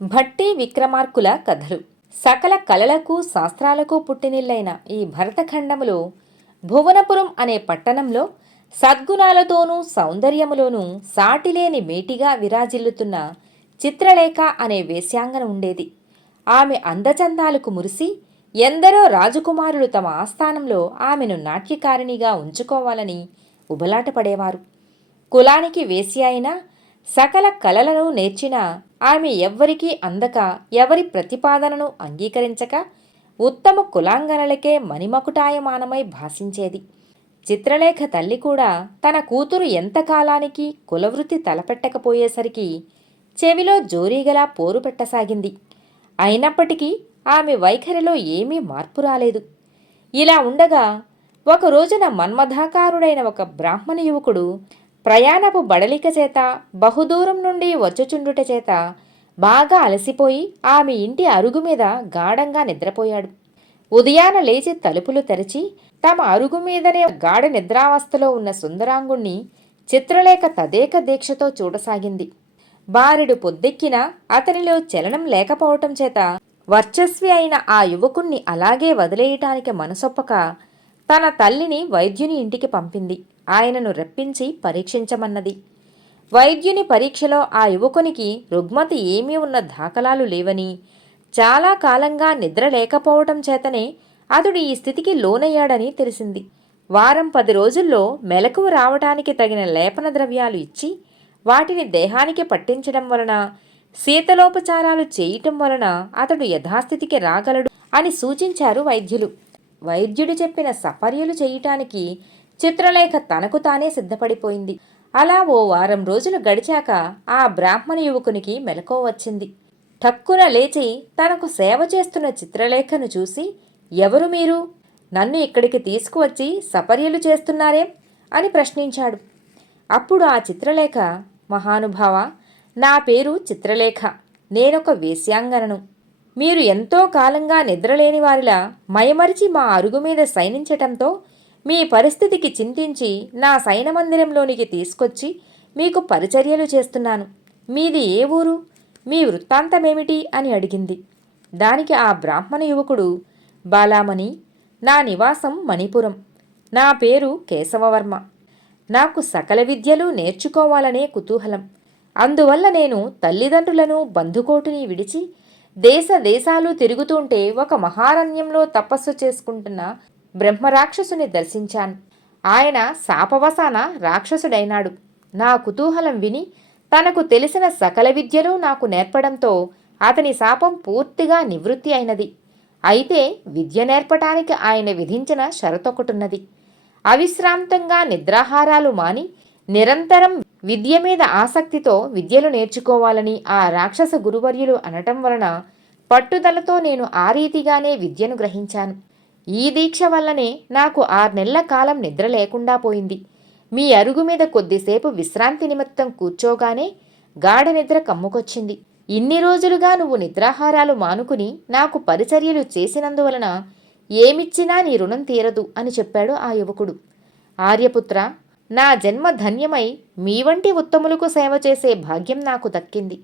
భట్టి విక్రమార్కుల కథలు. సకల కళలకు శాస్త్రాలకు పుట్టినిల్లైన ఈ భరతఖండములో భువనపురం అనే పట్టణంలో సద్గుణాలతోనూ సౌందర్యములోనూ సాటిలేని మేటిగా విరాజిల్లుతున్న చిత్రలేఖ అనే వేశ్యాంగన ఉండేది. ఆమె అందచందాలకు మురిసి ఎందరో రాజకుమారులు తమ ఆస్థానంలో ఆమెను నాట్యకారిణిగా ఉంచుకోవాలని ఉబలాట పడేవారు కులానికి వేసి అయినా సకల కళలను నేర్చిన ఆమె ఎవ్వరికీ అందక ఎవరి ప్రతిపాదనను అంగీకరించక ఉత్తమ కులాంగనలకే మణిమకుటాయమానమై భాషించేది. చిత్రలేఖ తల్లి కూడా తన కూతురు ఎంతకాలానికి కులవృత్తి తలపెట్టకపోయేసరికి చెవిలో జోరీగలా పోరు పెట్టసాగింది. అయినప్పటికీ ఆమె వైఖరిలో ఏమీ మార్పు రాలేదు. ఇలా ఉండగా ఒక రోజున మన్మధాకారుడైన ఒక బ్రాహ్మణ యువకుడు ప్రయాణపు బడలిక చేత బహుదూరం నుండి వచ్చుచుండుట చేత బాగా అలసిపోయి ఆమె ఇంటి అరుగు మీద గాఢంగా నిద్రపోయాడు. ఉదయాన లేచి తలుపులు తెరిచి తమ అరుగు మీదనే గాఢ నిద్రావస్థలో ఉన్న సుందరాంగుణ్ణి చిత్రలేఖ తదేక దీక్షతో చూడసాగింది. బారెడు పొద్దెక్కిన అతనిలో చలనం లేకపోవటం చేత వర్చస్వి అయిన ఆ యువకుణ్ణి అలాగే వదిలేయటానికి మనసొప్పక తన తల్లిని వైద్యుని ఇంటికి పంపింది. ఆయనను రప్పించి పరీక్షించమన్నది. వైద్యుని పరీక్షలో ఆ యువకునికి రుగ్మతి ఏమీ ఉన్న దాఖలాలు లేవని చాలా కాలంగా నిద్ర లేకపోవటం చేతనే అతడు ఈ స్థితికి లోనయ్యాడని తెలిసింది. వారం పది రోజుల్లో మెలకువ రావటానికి తగిన లేపన ద్రవ్యాలు ఇచ్చి వాటిని దేహానికి పట్టించడం వలన శీతలోపచారాలు చేయటం వలన అతడు యథాస్థితికి రాగలడు అని సూచించారు వైద్యులు. వైద్యుడు చెప్పిన సపర్యలు చేయటానికి చిత్రలేఖ తనకు తానే సిద్ధపడిపోయింది. అలా ఓ వారం రోజులు గడిచాక ఆ బ్రాహ్మణ యువకునికి మెలకువ వచ్చింది. ఠక్కున లేచి తనకు సేవ చేస్తున్న చిత్రలేఖను చూసి ఎవరు మీరు? నన్ను ఇక్కడికి తీసుకువచ్చి సపర్యలు చేస్తున్నారేం? అని ప్రశ్నించాడు. అప్పుడు ఆ చిత్రలేఖ మహానుభావ నా పేరు చిత్రలేఖ. నేనొక వేశ్యాంగనను. మీరు ఎంతో కాలంగా నిద్రలేని వారిలా మయమరిచి మా అరుగు మీద సైనించటంతో మీ పరిస్థితికి చింతించి నా సైనమందిరంలోనికి తీసుకొచ్చి మీకు పరిచర్యలు చేస్తున్నాను. మీది ఏ ఊరు? మీ వృత్తాంతమేమిటి? అని అడిగింది. దానికి ఆ బ్రాహ్మణ యువకుడు బాలామణి నా నివాసం మణిపురం. నా పేరు కేశవవర్మ. నాకు సకల విద్యలు నేర్చుకోవాలనే కుతూహలం. అందువల్ల నేను తల్లిదండ్రులను బంధుకోటిని విడిచి దేశ దేశాలు తిరుగుతుంటే ఒక మహారణ్యంలో తపస్సు చేసుకుంటున్న బ్రహ్మరాక్షసుని దర్శించాను. ఆయన శాపవసాన రాక్షసుడైనాడు. నా కుతూహలం విని తనకు తెలిసిన సకల విద్యలు నాకు నేర్పడంతో అతని శాపం పూర్తిగా నివృత్తి అయినది. అయితే విద్య నేర్పటానికి ఆయన విధించిన షరతొకటున్నది. అవిశ్రాంతంగా నిద్రాహారాలు మాని నిరంతరం విద్య మీద ఆసక్తితో విద్యలు నేర్చుకోవాలని ఆ రాక్షస గురువర్యులు అనటం వలన పట్టుదలతో నేను ఆ రీతిగానే విద్యను గ్రహించాను. ఈ దీక్ష వల్లనే నాకు ఆరు నెలల కాలం నిద్ర లేకుండా పోయింది. మీ అరుగు మీద కొద్దిసేపు విశ్రాంతి నిమిత్తం కూర్చోగానే గాఢ నిద్ర కమ్ముకొచ్చింది. ఇన్ని రోజులుగా నువ్వు నిద్రాహారాలు మానుకుని నాకు పరిచర్యలు చేసినందువలన ఏమిచ్చినా నీ రుణం తీరదు అని చెప్పాడు ఆ యువకుడు. ఆర్యపుత్ర నా జన్మ ధన్యమై మీ వంటి ఉత్తములకు సేవ చేసే భాగ్యం నాకు దక్కింది.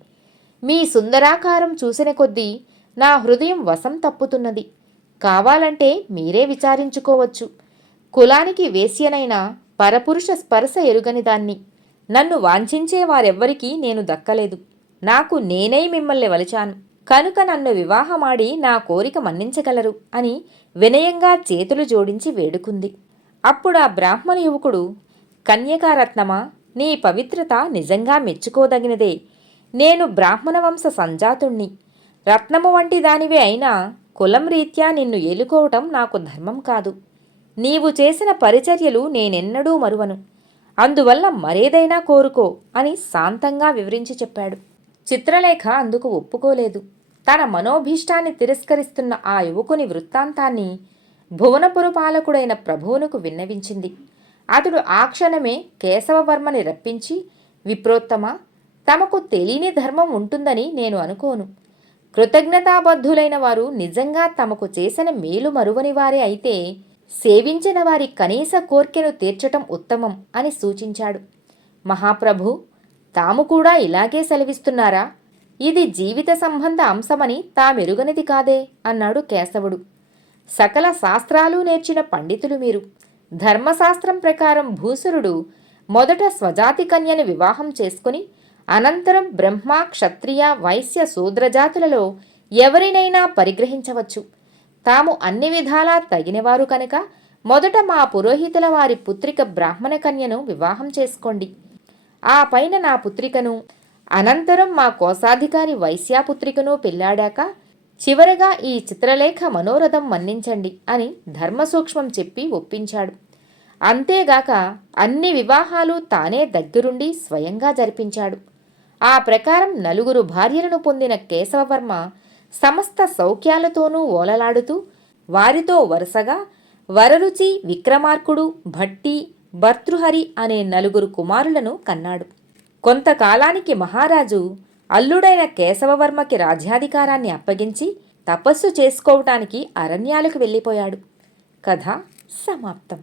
మీ సుందరాకారం చూసిన కొద్దీ నా హృదయం వశం తప్పుతున్నది. కావాలంటే మీరే విచారించుకోవచ్చు. కులానికి వేశ్యనైనా పరపురుష స్పర్శ ఎరుగని దాన్ని. నన్ను వాంఛించే వారెవ్వరికీ నేను దక్కలేదు. నాకు నేనే మిమ్మల్ని వలిచాను. కనుక నన్ను వివాహమాడి నా కోరిక మన్నించగలరు అని వినయంగా చేతులు జోడించి వేడుకుంది. అప్పుడు ఆ బ్రాహ్మణ యువకుడు కన్యకారత్నమా? నీ పవిత్రత నిజంగా మెచ్చుకోదగినదే. నేను బ్రాహ్మణ వంశ సంజాతుణ్ణి. రత్నము వంటి దానివే అయినా కులం రీత్యా నిన్ను ఏలుకోవటం నాకు ధర్మం కాదు. నీవు చేసిన పరిచర్యలు నేనెన్నడూ మరువను. అందువల్ల మరేదైనా కోరుకో అని శాంతంగా వివరించి చెప్పాడు. చిత్రలేఖ అందుకు ఒప్పుకోలేదు. తన మనోభీష్టాన్ని తిరస్కరిస్తున్న ఆ యువకుని వృత్తాంతాన్ని భువనపుర పాలకుడైన ప్రభువునకు విన్నవించింది. అతడు ఆ క్షణమే కేశవవర్మని రప్పించి విప్రోత్తమ తమకు తెలియని ధర్మం ఉంటుందని నేను అనుకోను. కృతజ్ఞతాబద్ధులైన వారు నిజంగా తమకు చేసిన మేలు మరువని వారే అయితే సేవించిన వారి కనీస కోర్కెను తీర్చటం ఉత్తమం అని సూచించాడు. మహాప్రభు తాము కూడా ఇలాగే సెలవిస్తున్నారా? ఇది జీవిత సంబంధ అంశమని తామెరుగనిది కాదే అన్నాడు కేశవుడు. సకల శాస్త్రాలు నేర్చిన పండితులు మీరు. ధర్మశాస్త్రం ప్రకారం భూసురుడు మొదట స్వజాతి కన్యను వివాహం చేసుకుని అనంతరం బ్రహ్మ క్షత్రియ వైశ్య శూద్రజాతులలో ఎవరినైనా పరిగ్రహించవచ్చు. తాము అన్ని విధాలా తగినవారు కనుక మొదట మా పురోహితుల వారి పుత్రిక బ్రాహ్మణ కన్యను వివాహం చేసుకోండి. ఆ పైన నా పుత్రికను అనంతరం మా కోశాధికారి వైశ్యాపుత్రికను పెళ్ళాడాక చివరగా ఈ చిత్రలేఖ మనోరథం మన్నించండి అని ధర్మసూక్ష్మం చెప్పి ఒప్పించాడు. అంతేగాక అన్ని వివాహాలు తానే దగ్గరుండి స్వయంగా జరిపించాడు. ఆ ప్రకారం నలుగురు భార్యలను పొందిన కేశవవర్మ సమస్త సౌఖ్యాలతోనూ ఓలలాడుతూ వారితో వరుసగా వరరుచి విక్రమార్కుడు భట్టి భర్తృహరి అనే నలుగురు కుమారులను కన్నాడు. కొంతకాలానికి మహారాజు అల్లుడైన కేశవవర్మకి రాజ్యాధికారాన్ని అప్పగించి తపస్సు చేసుకోవటానికి అరణ్యాలకు వెళ్ళిపోయాడు. కథ సమాప్తం.